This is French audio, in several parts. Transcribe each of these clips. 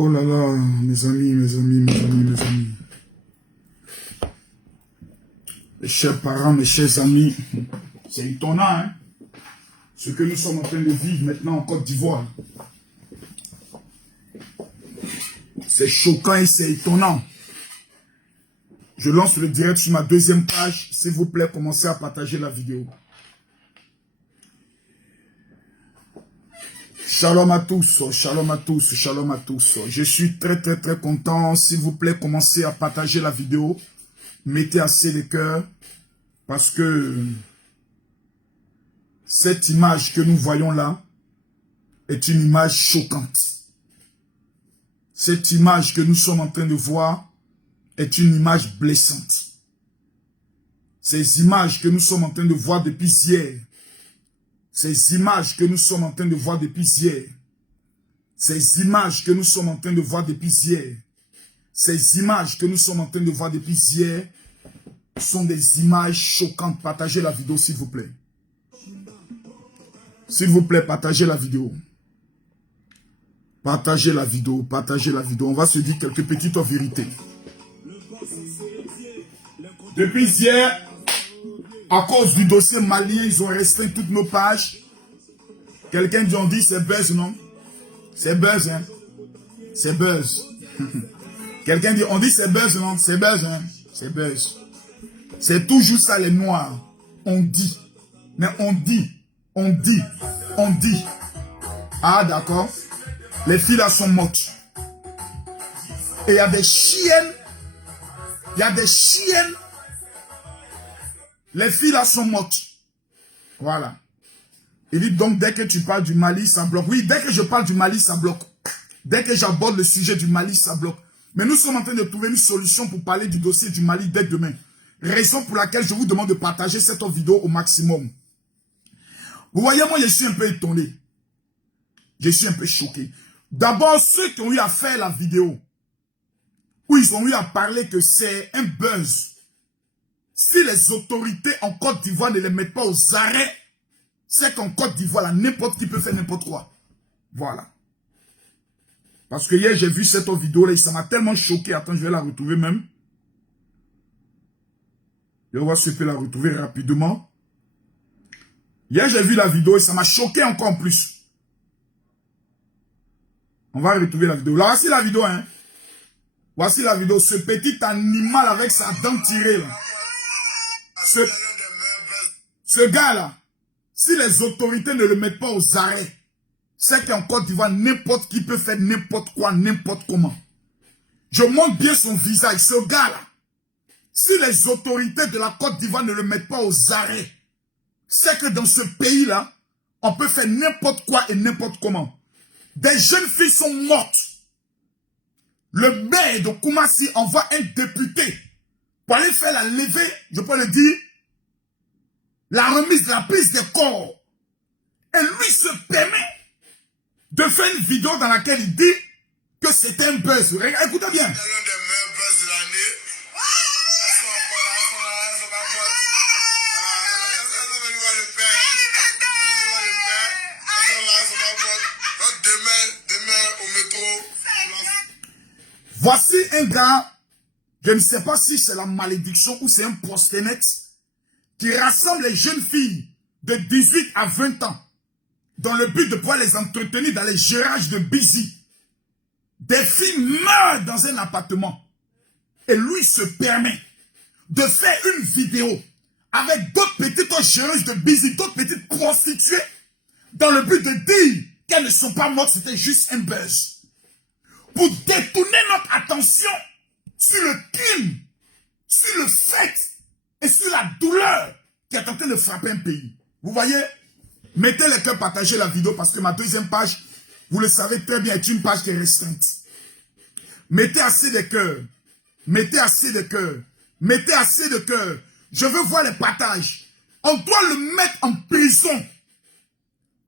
Oh là là, mes amis, mes amis, mes amis, mes amis. Mes chers parents, mes chers amis, c'est étonnant, hein, ce que nous sommes en train de vivre maintenant en Côte d'Ivoire. C'est choquant et c'est étonnant. Je lance le direct sur ma deuxième page. S'il vous plaît, commencez à partager la vidéo. Shalom à tous, shalom à tous, shalom à tous. Je suis très content. S'il vous plaît, commencez à partager la vidéo. Mettez assez les cœurs. Parce que cette image que nous voyons là est une image choquante. Cette image que nous sommes en train de voir est une image blessante. Ces images que nous sommes en train de voir depuis hier. Ces images que nous sommes en train de voir depuis hier. Ces images que nous sommes en train de voir depuis hier. Ces images que nous sommes en train de voir depuis hier sont des images choquantes. Partagez la vidéo, s'il vous plaît. S'il vous plaît, partagez la vidéo. Partagez la vidéo, partagez la vidéo. On va se dire quelques petites vérités. Depuis hier, à cause du dossier malien, ils ont restreint toutes nos pages. Quelqu'un dit, on dit c'est buzz, non? C'est buzz, hein? C'est buzz. Quelqu'un dit, on dit c'est buzz, non? C'est buzz, hein? C'est buzz. C'est toujours ça les noirs. On dit. Mais on dit. On dit. On dit. Ah, d'accord. Les filles là sont mortes. Et il y a des chiennes. Il y a des chiennes. Les filles là sont mortes. Voilà. Il dit donc dès que tu parles du Mali, ça bloque. Oui, dès que je parle du Mali, ça bloque. Dès que j'aborde le sujet du Mali, ça bloque. Mais nous sommes en train de trouver une solution pour parler du dossier du Mali dès demain. Raison pour laquelle je vous demande de partager cette vidéo au maximum. Vous voyez, moi je suis un peu étonné. Je suis un peu choqué. D'abord, ceux qui ont eu à faire la vidéo, où ils ont eu à parler que c'est un buzz. Si les autorités en Côte d'Ivoire ne les mettent pas aux arrêts, c'est qu'en Côte d'Ivoire, n'importe qui peut faire n'importe quoi. Voilà. Parce que hier, j'ai vu cette vidéo-là et ça m'a tellement choqué. Attends, je vais la retrouver même. Et on va se faire la retrouver rapidement. Hier, j'ai vu la vidéo et ça m'a choqué encore plus. On va retrouver la vidéo. Là, voici la vidéo, hein. Voici la vidéo. Ce petit animal avec sa dent tirée, là. Ce gars-là, si les autorités ne le mettent pas aux arrêts, c'est qu'en Côte d'Ivoire, n'importe qui peut faire n'importe quoi, n'importe comment. Je montre bien son visage. Ce gars-là, si les autorités de la Côte d'Ivoire ne le mettent pas aux arrêts, c'est que dans ce pays-là, on peut faire n'importe quoi et n'importe comment. Des jeunes filles sont mortes. Le maire de Koumassi envoie un député pour aller faire la levée, je peux le dire, la remise, la prise des corps. Et lui se permet de faire une vidéo dans laquelle il dit que c'est un buzz. Écoutez bien. Voici un gars, je ne sais pas si c'est la malédiction ou c'est un prosénète, qui rassemble les jeunes filles de 18 à 20 ans dans le but de pouvoir les entretenir dans les gérages de Bizi. Des filles meurent dans un appartement. Et lui se permet de faire une vidéo avec d'autres petites géreuses de Bizi, d'autres petites prostituées, dans le but de dire qu'elles ne sont pas mortes, c'était juste un buzz. Pour détourner notre attention sur le crime, sur le fait et sur la douleur qui est en train de frapper un pays. Vous voyez? Mettez les cœurs, partagez la vidéo parce que ma deuxième page, vous le savez très bien, est une page qui est restreinte. Mettez assez de cœurs. Mettez assez de cœurs. Mettez assez de cœurs. Je veux voir les partages. On doit le mettre en prison.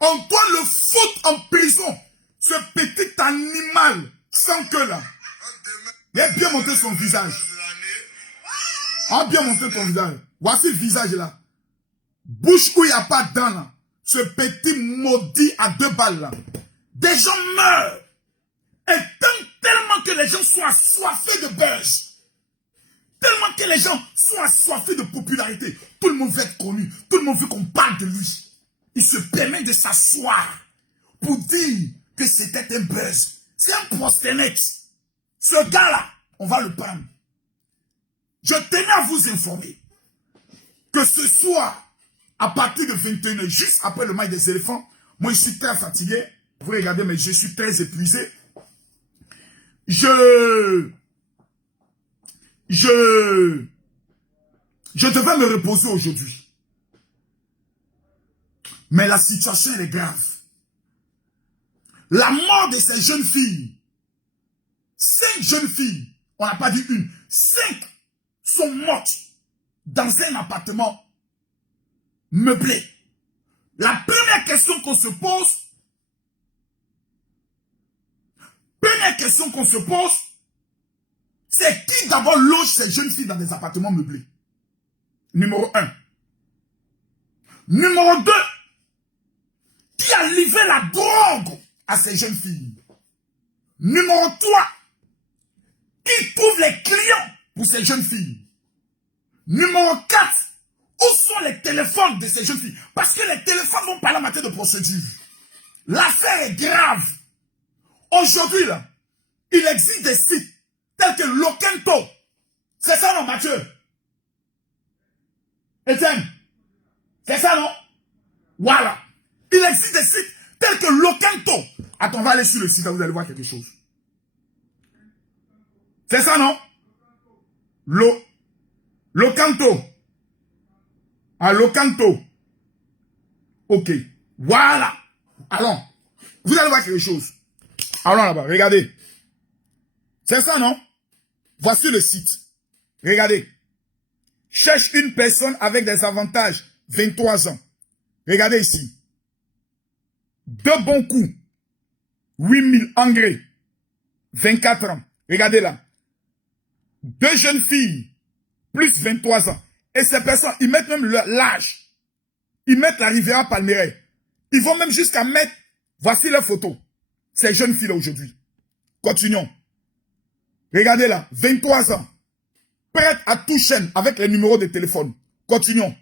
On doit le foutre en prison. Ce petit animal sans queue là. Il a bien montré son visage. Il a bien montré son visage. Voici le visage là. Bouche où il n'y a pas de dents là. Ce petit maudit à 2 balles là. Des gens meurent. Et tant Tellement que les gens sont assoiffés de buzz. Tellement que les gens sont assoiffés de popularité. Tout le monde veut être connu. Tout le monde veut qu'on parle de lui. Il se permet de s'asseoir pour dire que c'était un buzz. C'est un proxénète. Ce gars-là, on va le prendre. Je tenais à vous informer que ce soir, à partir de 21h, juste après le match des éléphants, moi je suis très fatigué. Vous regardez, mais je suis très épuisé. Je devais me reposer aujourd'hui. Mais la situation, elle est grave. La mort de ces jeunes filles, 5 jeunes filles, on n'a pas dit une, 5 sont mortes dans un appartement meublé. La première question qu'on se pose, c'est qui d'abord loge ces jeunes filles dans des appartements meublés? Numéro 1. Numéro 2, qui a livré la drogue à ces jeunes filles? Numéro 3, qui trouve les clients pour ces jeunes filles? Numéro 4, où sont les téléphones de ces jeunes filles? Parce que les téléphones vont parler en matière de procédure. L'affaire est grave. Aujourd'hui, là, il existe des sites tels que Lokento. C'est ça, non, Mathieu? Etienne? C'est ça, non? Voilà. Il existe des sites tels que Lokento. Attends, on va aller sur le site, là, vous allez voir quelque chose. C'est ça, non? Locanto. Ah, Locanto. Ok. Voilà. Allons. Vous allez voir quelque chose. Allons là-bas. Regardez. C'est ça, non? Voici le site. Regardez. Cherche une personne avec des avantages. 23 ans. Regardez ici. 2 bons coups. 8000 engrais. 24 ans. Regardez là. 2 jeunes filles. Plus 23 ans. Et ces personnes, ils mettent même l'âge. Ils mettent la Riviera Palmeraie. Ils vont même jusqu'à mettre, voici leurs photos. Ces jeunes filles-là aujourd'hui. Continuons. Regardez là, 23 ans. Prête à tout chaîne avec les numéros de téléphone. Continuons.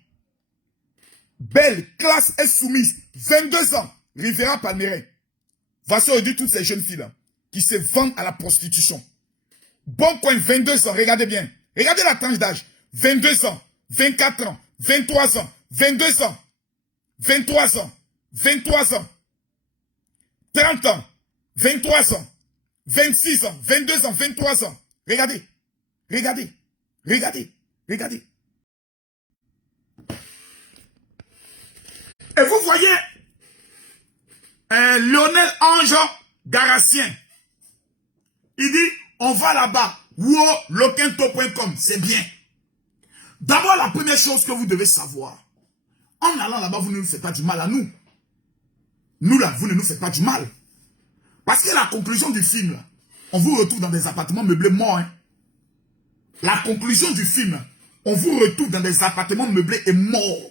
Belle, classe et soumise. 22 ans. Riviera Palmeraie. Voici aujourd'hui toutes ces jeunes filles-là qui se vendent à la prostitution. Bon coin, 22 ans. Regardez bien. Regardez la tranche d'âge. 22 ans. 24 ans, 23 ans, 22 ans, 23 ans, 23 ans, 30 ans, 23 ans, 26 ans, 22 ans, 23 ans. Regardez, regardez, regardez, regardez. Et vous voyez, Lionel Ange Garassien, il dit, on va là-bas, lokento.com, c'est bien. D'abord, la première chose que vous devez savoir, en allant là-bas, vous ne nous faites pas du mal à nous. Nous là, vous ne nous faites pas du mal. Parce que la conclusion du film, là, on vous retrouve dans des appartements meublés morts. Hein. La conclusion du film, on vous retrouve dans des appartements meublés et morts.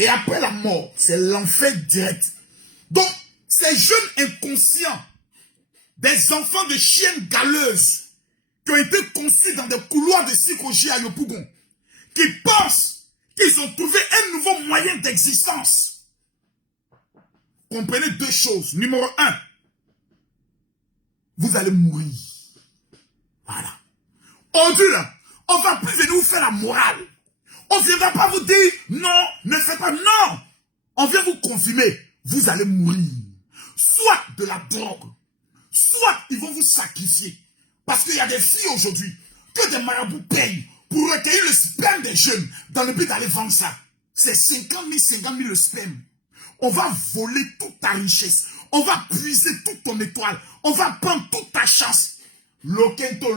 Et après la mort, c'est l'enfer direct. Donc, ces jeunes inconscients, des enfants de chiennes galeuses, qui ont été conçus dans des couloirs de psychologie à Yopougon, qui pensent qu'ils ont trouvé un nouveau moyen d'existence. Comprenez 2 choses. Numéro 1, vous allez mourir. Voilà. Aujourd'hui, là, on va plus venir vous faire la morale. On ne viendra pas vous dire, non, ne faites pas, non. On vient vous confirmer, vous allez mourir. Soit de la drogue, soit ils vont vous sacrifier. Parce qu'il y a des filles aujourd'hui que des marabouts payent pour recueillir le sperme des jeunes dans le but d'aller vendre ça. C'est 50 000 le sperme. On va voler toute ta richesse. On va puiser toute ton étoile. On va prendre toute ta chance. Lokento,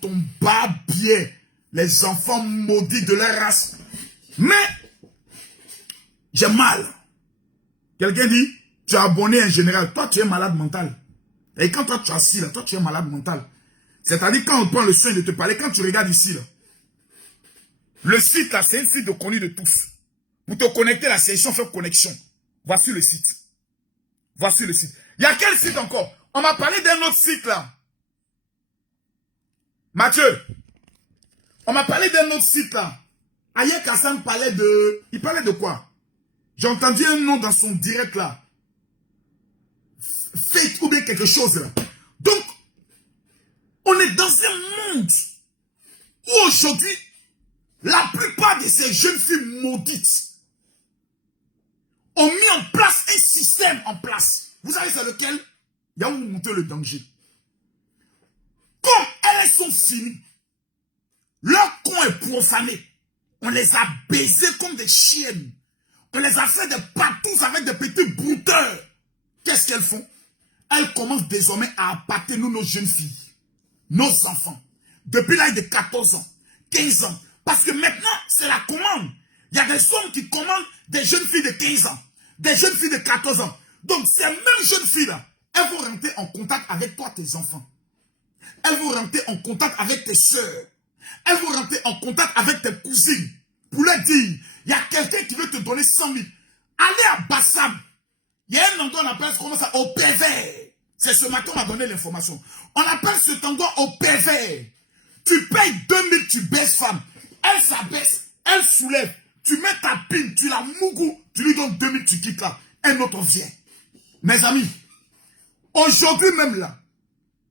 ton barbier. Les enfants maudits de leur race. Mais, j'ai mal. Quelqu'un dit, tu as abonné un général. Toi, tu es malade mental. Et quand toi, tu es assis là, toi, tu es malade mental. C'est-à-dire, quand on prend le soin de te parler, quand tu regardes ici, là, le site, là, c'est un site de connu de tous. Pour te connecter, la section fait connexion. Voici le site. Voici le site. Il y a quel site encore? On m'a parlé d'un autre site là. Mathieu, on m'a parlé d'un autre site là. Ayer Kassan parlait de... Il parlait de quoi? J'ai entendu un nom dans son direct là. Fake ou bien quelque chose là. Donc, on est dans un monde où aujourd'hui, la plupart de ces jeunes filles maudites ont mis en place un système en place. Vous savez c'est lequel? Il y a où vous montez le danger. Comme elles sont finies, leur con est profané. On les a baisés comme des chiennes. On les a fait des patous avec des petits brouteurs. Qu'est-ce qu'elles font? Elles commencent désormais à appâter nous, nos jeunes filles, nos enfants, depuis l'âge de 14 ans, 15 ans. Parce que maintenant, c'est la commande. Il y a des hommes qui commandent des jeunes filles de 15 ans, des jeunes filles de 14 ans. Donc, ces mêmes jeunes filles-là, elles vont rentrer en contact avec toi, tes enfants. Elles vont rentrer en contact avec tes soeurs. Elles vont rentrer en contact avec tes cousines. Pour leur dire, il y a quelqu'un qui veut te donner 100 000. Allez à Bassam. Il y a un endroit, on appelle comment ça, au pervers. C'est ce matin qu'on m'a donné l'information. On appelle cet endroit au pervers. Tu payes 2000, tu baisses femme. Elle s'abaisse, elle soulève. Tu mets ta pile, tu la mougou, tu lui donnes 2000, tu quittes là. Un autre vient. Mes amis, aujourd'hui même là,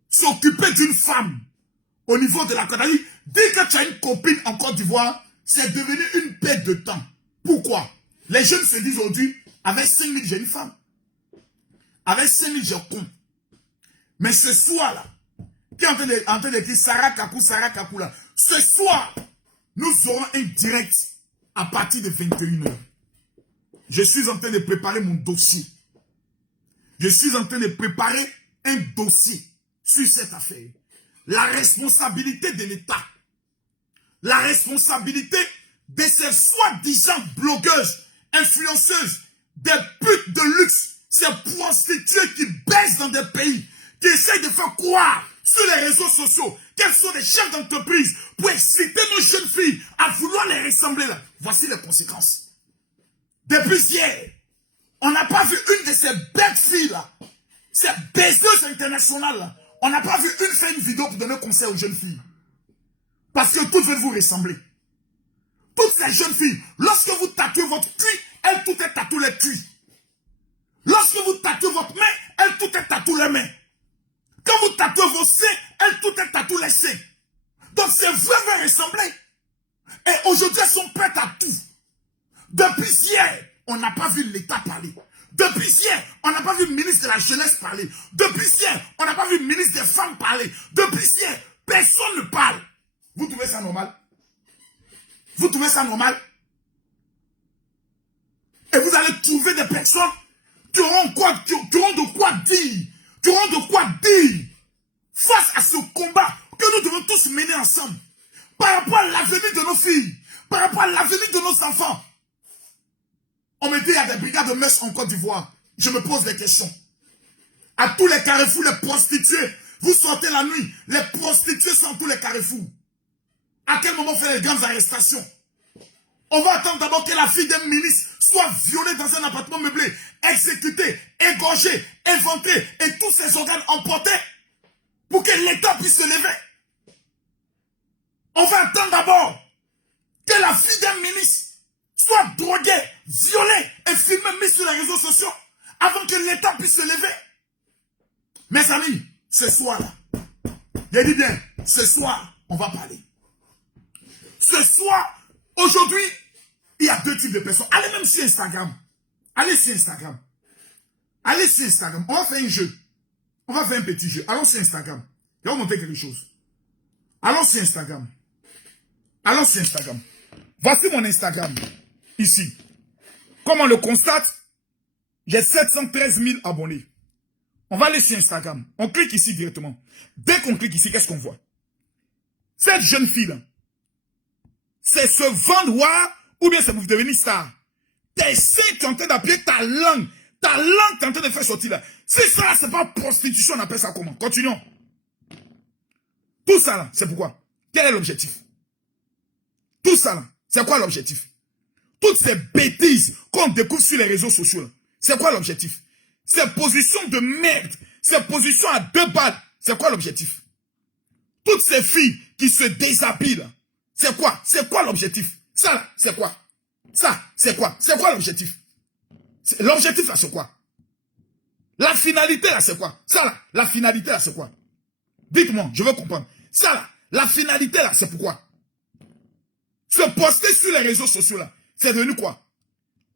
s'occuper d'une femme au niveau de la Côte d'Ivoire, dès que tu as une copine en Côte d'Ivoire, c'est devenu une perte de temps. Pourquoi? Les jeunes se disent aujourd'hui, avec 5000, j'ai une femme. Avec 5000, j'ai con. Mais ce soir-là, qui est en train de dire Sarah Kakou là, ce soir, nous aurons un direct à partir de 21 h. Je suis en train de préparer mon dossier. Je suis en train de préparer un dossier sur cette affaire. La responsabilité de l'État. La responsabilité de ces soi-disant blogueuses, influenceuses, des putes de luxe, ces prostituées qui baissent dans des pays, qui essayent de faire croire sur les réseaux sociaux qu'elles sont des chefs d'entreprise pour exciter nos jeunes filles à vouloir les ressembler là. Voici les conséquences. Depuis hier, on n'a pas vu une de ces bêtes filles là, ces baiseuses internationales là, on n'a pas vu une faire une vidéo pour donner conseil aux jeunes filles. Parce que toutes veulent vous ressembler. Toutes ces jeunes filles, lorsque vous tatouez votre cuit, elles toutes elles tatouent les cuits. Lorsque vous tatouez votre main, elles toutes elles tatouent les mains. Quand vous tatouez vos seins, elles toutes elles tatouent les seins. Donc c'est veulent ressembler. Et aujourd'hui, elles sont prêtes à tout. Depuis hier, on n'a pas vu l'État parler. Depuis hier, on n'a pas vu le ministre de la Jeunesse parler. Depuis hier, on n'a pas vu le ministre des Femmes parler. Depuis hier, personne ne parle. Vous trouvez ça normal? Vous trouvez ça normal? Et vous allez trouver des personnes qui auront de quoi dire. Qui auront de quoi dire face à ce combat que nous devons tous mener ensemble. Par rapport à l'avenir de nos filles. Par rapport à l'avenir de nos enfants. On me dit qu'il y a des brigades de mœurs en Côte d'Ivoire. Je me pose des questions. À tous les carrefours, les prostituées. Vous sortez la nuit. Les prostituées sont à tous les carrefours. À quel moment on fait les grandes arrestations? On va attendre d'abord que la fille d'un ministre soit violée dans un appartement meublé, exécutée, égorgée, éventrée et tous ses organes emportés pour que l'État puisse se lever. On va attendre d'abord que la fille d'un ministre soit droguée, violée et filmée, mise sur les réseaux sociaux avant que l'État puisse se lever. Mes amis, ce soir-là, je dis bien, ce soir, on va parler. Ce soir, aujourd'hui, il y a deux types de personnes. Allez même sur Instagram. Allez sur Instagram. Allez sur Instagram. On va faire un jeu. On va faire un petit jeu. Allons sur Instagram. Je vais vous montrer quelque chose. Allons sur Instagram. Allons sur Instagram. Voici mon Instagram. Ici. Comme on le constate, j'ai 713 000 abonnés. On va aller sur Instagram. On clique ici directement. Dès qu'on clique ici, qu'est-ce qu'on voit? Cette jeune fille-là, c'est ce vendre ou bien c'est pour devenir star. Tes seins, tu es en train d'appuyer ta langue. Ta langue, tu es en train de faire sortir là. Si ça, c'est pas prostitution, on appelle ça comment? Continuons. Tout ça là, c'est pourquoi? Quel est l'objectif? Tout ça là, c'est quoi l'objectif? Toutes ces bêtises qu'on découvre sur les réseaux sociaux là, c'est quoi l'objectif? Ces positions de merde, Ces positions à 2 balles, c'est quoi l'objectif? Toutes ces filles qui se déshabillent, c'est quoi? C'est quoi l'objectif? Ça, là, c'est quoi? Ça, c'est quoi? C'est quoi l'objectif? L'objectif, là, c'est quoi? La finalité, là, c'est quoi? Ça, là, la finalité, là, c'est quoi? Dites-moi, je veux comprendre. Ça, là, la finalité, là, c'est pourquoi? Se poster sur les réseaux sociaux, là, c'est devenu quoi?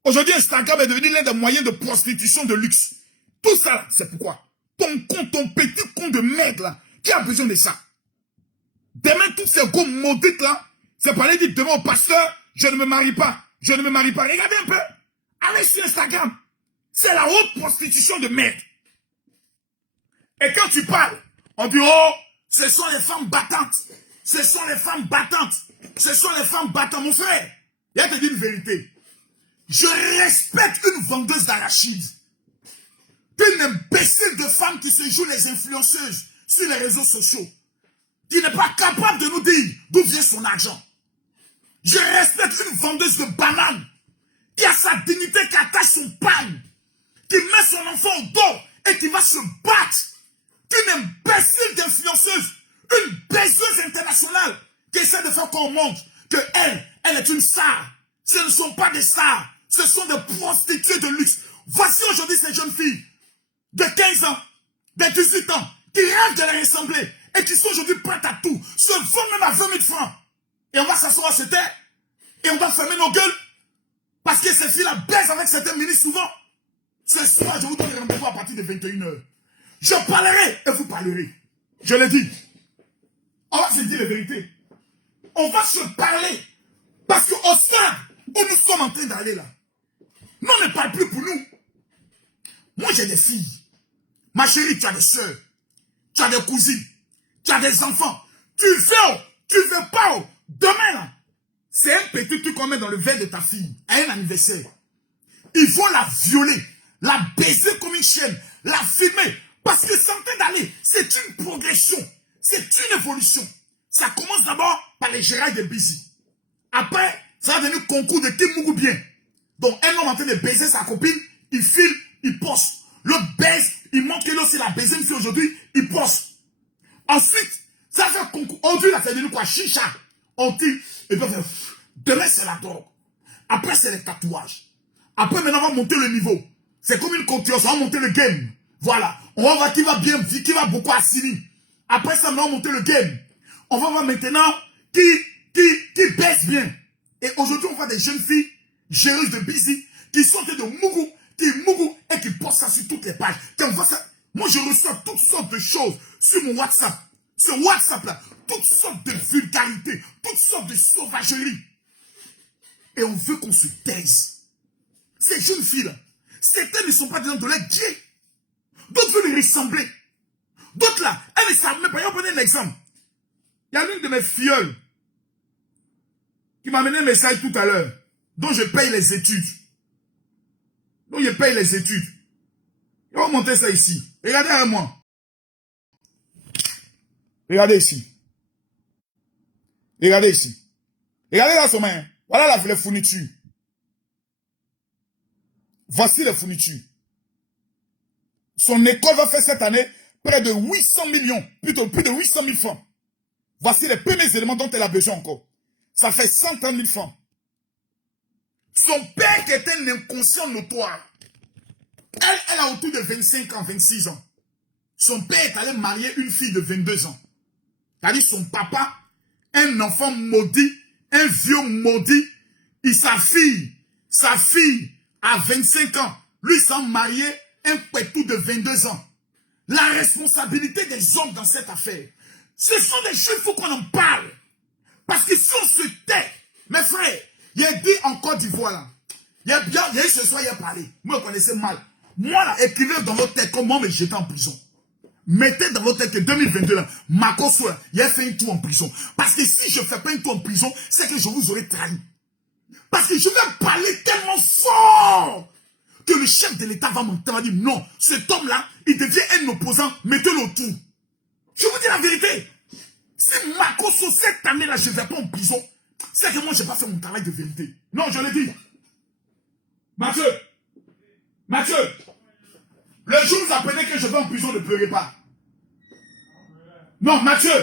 Aujourd'hui, Instagram est devenu l'un des moyens de prostitution de luxe. Tout ça, là, c'est pourquoi? Ton petit con de merde, là, qui a besoin de ça? Demain, tous ces gros maudites, là, c'est pour aller dire demain au pasteur, je ne me marie pas. Je ne me marie pas. Regardez un peu. Allez sur Instagram. C'est la haute prostitution de merde. Et quand tu parles, on dit, oh, ce sont les femmes battantes. Ce sont les femmes battantes. Ce sont les femmes battantes. Mon frère, il a te dit une vérité. Je respecte une vendeuse d'arachides. Une imbécile de femme qui se joue les influenceuses sur les réseaux sociaux. Qui n'est pas capable de nous dire d'où vient son argent. Je respecte une vendeuse de bananes qui a sa dignité, qui attache son pain, qui met son enfant au dos et qui va se battre. Une imbécile d'influenceuse, une baiseuse internationale qui essaie de faire qu'on montre que elle est une star. Ce ne sont pas des stars, ce sont des prostituées de luxe. Voici aujourd'hui ces jeunes filles de 15 ans, de 18 ans, qui rêvent de les ressembler et qui sont aujourd'hui prêtes à tout, se vendent même à 20 000 francs. Et on va s'asseoir à se taire et on va fermer nos gueules parce que ces filles-là baisent avec certains ministres souvent. Ce soir, je vous donne rendez-vous à partir de 21 h. Je parlerai et vous parlerez. Je l'ai dit. On va se dire la vérité. On va se parler. Parce qu'au stade où nous sommes en train d'aller là, nous on ne parle plus pour nous. Moi j'ai des filles. Ma chérie, tu as des soeurs. Tu as des cousines. Tu as des enfants. Tu veux pas. Demain là, c'est un petit truc qu'on met dans le verre de ta fille à un anniversaire. Ils vont la violer, la baiser comme une chienne, la filmer. Parce que c'est en train d'aller. C'est une progression. C'est une évolution. Ça commence d'abord par les Gérard de Busy. Après, ça va devenir concours de qui mourut bien. Donc, un homme en train de baiser sa copine, il filme, il poste. L'autre baise, il montre que l'autre c'est la baiser une fille aujourd'hui, il poste. Ensuite, ça va faire concours. Aujourd'hui, là, ça va devenir quoi? Chicha. On dit, et puis, demain, c'est la drogue. Après, c'est les tatouages. Après, maintenant, on va monter le niveau. C'est comme une concurrence, on va monter le game. Voilà. On va voir qui va bien, qui va beaucoup assigner. Après ça, on va monter le game. On va voir maintenant qui baisse bien. Et aujourd'hui, on voit des jeunes filles, géreuses de Busy, qui sont de mougou, et qui postent ça sur toutes les pages. Quand on voit ça, moi, je reçois toutes sortes de choses sur mon WhatsApp. Ce WhatsApp-là, toutes sortes de vulgarités, toutes sortes de sauvageries. Et on veut qu'on se taise. Ces jeunes filles-là, certaines ne sont pas des gens de l'air Dieu. D'autres veulent les ressembler. D'autres là, elles ne savent même pas. Je vais vous donner un exemple. Il y a l'une de mes filleules qui m'a amené un message tout à l'heure, dont je paye les études. Je vais monter ça ici. Regardez à moi. Regardez ici. Regardez ici. Regardez là son main. Voilà les fournitures. Voici les fournitures. Son école va faire cette année près de 800 millions, plutôt plus de 800 000 francs. Voici les premiers éléments dont elle a besoin encore. Ça fait 130 000 francs. Son père qui était un inconscient notoire. Elle a autour de 25 ans, 26 ans. Son père est allé marier une fille de 22 ans. C'est-à-dire son papa, un enfant maudit, un vieux maudit, et sa fille a 25 ans. Lui s'est marié un pétou de 22 ans. La responsabilité des hommes dans cette affaire, ce sont des choses, il faut qu'on en parle. Parce que si on se tait, mes frères, il y a dit en Côte d'Ivoire là, il y a eu ce soir, il y a parlé. Moi, je connaissais mal. Moi là, écrivez dans votre tête comment me jeter en prison. Mettez dans votre tête que 2022 là, Makosso là, il a fait un tour en prison. Parce que si je ne fais pas un tour en prison, c'est que je vous aurais trahi. Parce que je vais parler tellement fort que le chef de l'État va m'entendre dire non, cet homme-là, il devient un opposant, mettez-le autour. Je vous dis la vérité. Si Makosso, cette année-là, je ne vais pas en prison, c'est que moi, je n'ai pas fait mon travail de vérité. Non, je l'ai dit. Mathieu, Le jour où vous apprenez que je vais en prison, ne pleurez pas. Non, Mathieu,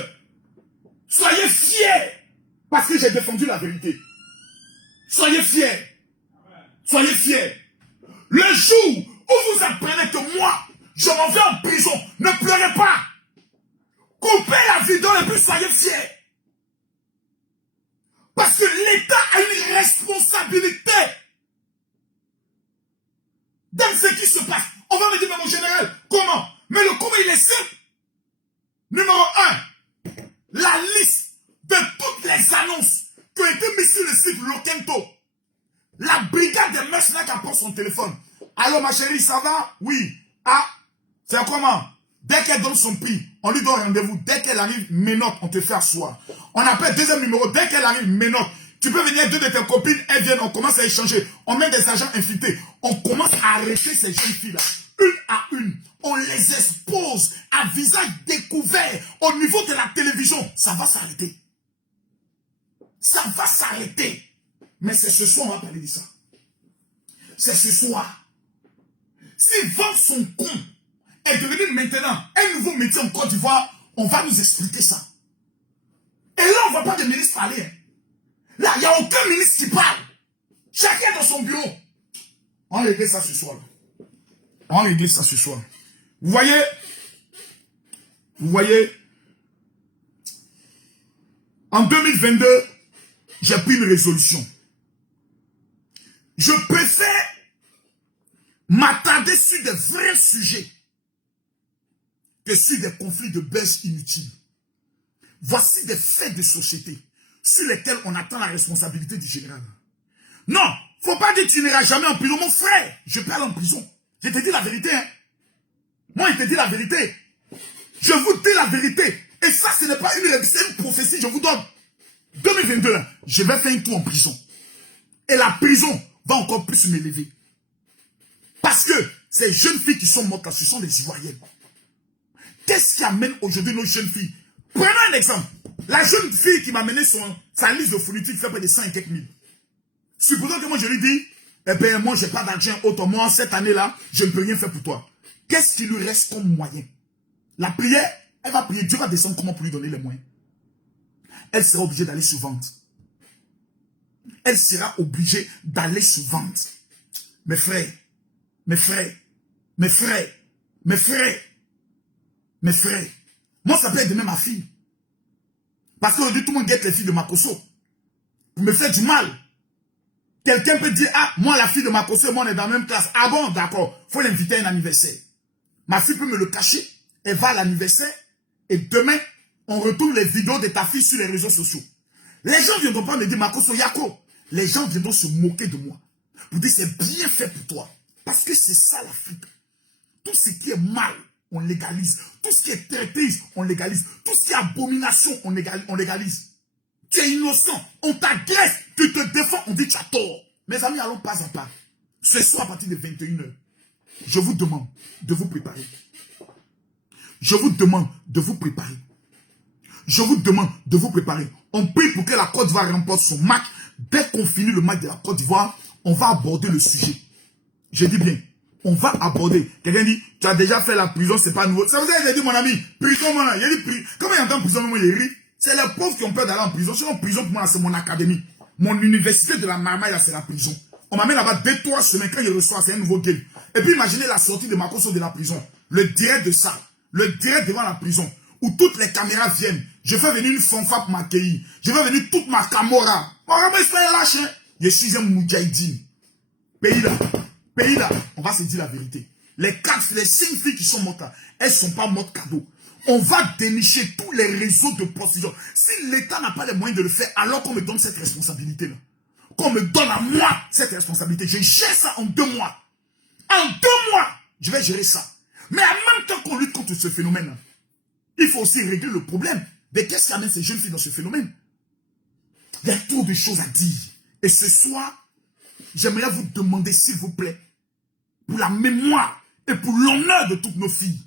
soyez fiers parce que j'ai défendu la vérité. Soyez fiers. Soyez fiers. Le jour où vous apprenez que moi, je m'en vais en prison, ne pleurez pas. Coupez la vidéo et puis soyez fiers. Parce que l'État a une responsabilité dans ce qui se passe. On va me dire, mais mon général, comment? Mais le comment il est simple. Numéro 1, la liste de toutes les annonces qui ont été mises sur le site Lokento. La brigade des mercenaires qui apporte son téléphone. Allô ma chérie, ça va? Oui. Ah, c'est comment? Dès qu'elle donne son prix, on lui donne rendez-vous. Dès qu'elle arrive, ménote, on te fait asseoir. On appelle deuxième numéro. Dès qu'elle arrive, ménote. Tu peux venir, deux de tes copines, elles viennent, on commence à échanger. On met des agents infiltrés. On commence à arrêter ces jeunes filles-là. Une à une. On les expose à visage découvert au niveau de la télévision. Ça va s'arrêter. Ça va s'arrêter. Mais c'est ce soir, on va parler de ça. C'est ce soir. Si vendre son compte est devenu maintenant un nouveau métier en Côte d'Ivoire, on va nous expliquer ça. Et là, on ne voit pas de ministre parler. Hein. Là, il n'y a aucun ministre qui parle. Chacun dans son bureau. On va régler ça ce soir. On va régler ça ce soir. Vous voyez, en 2022, j'ai pris une résolution. Je préfère m'attarder sur des vrais sujets que sur des conflits de bêches inutiles. Voici des faits de société sur lesquels on attend la responsabilité du général. Non, faut pas dire que tu n'iras jamais en prison. Mon frère, je peux aller en prison. Je te dis la vérité. Hein. Moi, je te dis la vérité. Je vous dis la vérité. Et ça, ce n'est pas une prophétie, je vous donne. 2022, là, je vais faire un tour en prison. Et la prison va encore plus m'élever. Parce que ces jeunes filles qui sont mortes là, ce sont des Ivoiriennes. Qu'est-ce qui amène aujourd'hui nos jeunes filles? Prenons un exemple. La jeune fille qui m'a amené sa liste de fournitures fait près de 100 et quelques mille. Supposons que moi je lui dis, eh bien moi j'ai pas d'argent autant, moi cette année-là, je ne peux rien faire pour toi. Qu'est-ce qui lui reste comme moyen? La prière, elle va prier, Dieu va descendre comment pour lui donner les moyens. Elle sera obligée d'aller se vendre. Elle sera obligée d'aller se vendre. Mes frères, mes frères, mes frères, mes frères, mes frères. Moi, ça peut être de même ma fille. Parce qu'aujourd'hui, tout le monde guette les filles de Makosso. Pour me faire du mal. Quelqu'un peut dire, ah, moi, la fille de Makosso, moi, on est dans la même classe. Ah bon, d'accord. Il faut l'inviter à un anniversaire. Ma fille peut me le cacher. Elle va à l'anniversaire. Et demain, on retrouve les vidéos de ta fille sur les réseaux sociaux. Les gens viendront pas me dire, Makosso Yako. Les gens viendront se moquer de moi. Pour dire, c'est bien fait pour toi. Parce que c'est ça l'Afrique. Tout ce qui est mal, on légalise. Tout ce qui est traîtrise, on légalise. Tout ce qui est abomination, on légalise. Tu es innocent, on t'agresse, tu te défends, on dit tu as tort. Mes amis, allons pas à pas. Ce soir, à partir de 21h, je vous demande de vous préparer. Je vous demande de vous préparer. Je vous demande de vous préparer. On prie pour que la Côte d'Ivoire remporte son match. Dès qu'on finit le match de la Côte d'Ivoire, on va aborder le sujet. Je dis bien, on va aborder. Quelqu'un dit, tu as déjà fait la prison, c'est pas nouveau. Ça vous a dit, mon ami, prison, moi, il a dit, comment il entend prison, moi, il rit. C'est les pauvres qui ont peur d'aller en prison. Sinon, prison, pour moi, c'est mon académie. Mon université de la Marmaille, là, c'est la prison. On m'amène là-bas 2-3 semaines. Quand je reçois, c'est un nouveau game. Et puis, imaginez la sortie de Makosso de la prison. Le direct de ça. Le direct devant la prison. Où toutes les caméras viennent. Je fais venir une fanfare pour m'accueillir. Je fais venir toute ma camorra. Mon rabbin, il se fait lâcher. Je suis un moudjahidine. Pays là, on va se dire la vérité. Les 5 filles qui sont mortes là, elles ne sont pas mortes cadeau. On va dénicher tous les réseaux de prostitution. Si l'État n'a pas les moyens de le faire, alors qu'on me donne cette responsabilité-là. Qu'on me donne à moi cette responsabilité. Je gère ça en 2 mois. En 2 mois, je vais gérer ça. Mais en même temps qu'on lutte contre ce phénomène-là, il faut aussi régler le problème. Mais qu'est-ce qui amène ces jeunes filles dans ce phénomène? Il y a trop de choses à dire. Et ce soir, j'aimerais vous demander, s'il vous plaît, pour la mémoire et pour l'honneur de toutes nos filles,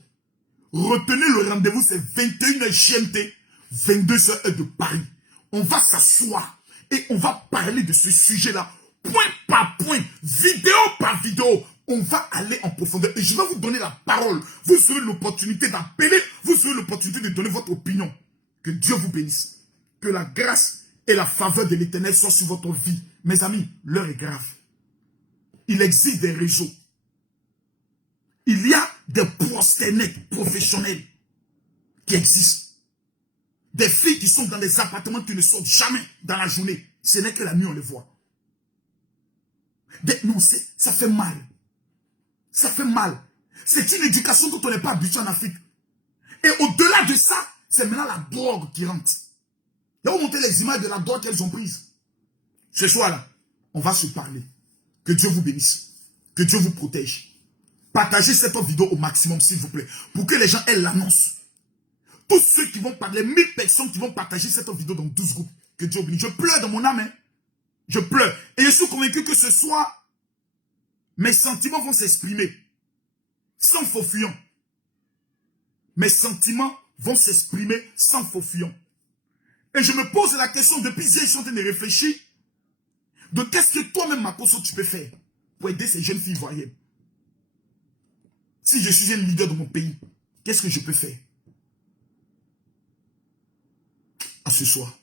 retenez le rendez-vous, c'est 21h GMT, 22h de Paris. On va s'asseoir et on va parler de ce sujet-là, point par point, vidéo par vidéo, On va aller en profondeur. Et je vais vous donner la parole. Vous aurez l'opportunité d'appeler. Vous aurez l'opportunité de donner votre opinion. Que Dieu vous bénisse. Que la grâce et la faveur de l'Éternel soient sur votre vie. Mes amis, l'heure est grave. Il existe des réseaux. Il y a des proxénètes professionnels qui existent. Des filles qui sont dans des appartements qui ne sortent jamais dans la journée. Ce n'est que la nuit on les voit. Non, ça fait mal. Ça fait mal. C'est une éducation dont on n'est pas habitué en Afrique. Et au-delà de ça, c'est maintenant la drogue qui rentre. Là, vous montrez les images de la drogue qu'elles ont prises. Ce soir-là, on va se parler. Que Dieu vous bénisse. Que Dieu vous protège. Partagez cette vidéo au maximum, s'il vous plaît. Pour que les gens aient l'annonce. Tous ceux qui vont parler, 1000 personnes qui vont partager cette vidéo dans 12 groupes. Que Dieu vous bénisse. Je pleure dans mon âme. Hein. Je pleure. Et je suis convaincu que ce soir, mes sentiments vont s'exprimer. Sans faux fuyant. Mes sentiments vont s'exprimer sans faux fuyant. Et je me pose la question, depuis hier, je suis en train de réfléchir, de qu'est-ce que toi-même, Makosso, tu peux faire pour aider ces jeunes filles ivoiriennes. Si je suis un leader de mon pays, qu'est-ce que je peux faire? À ce soir.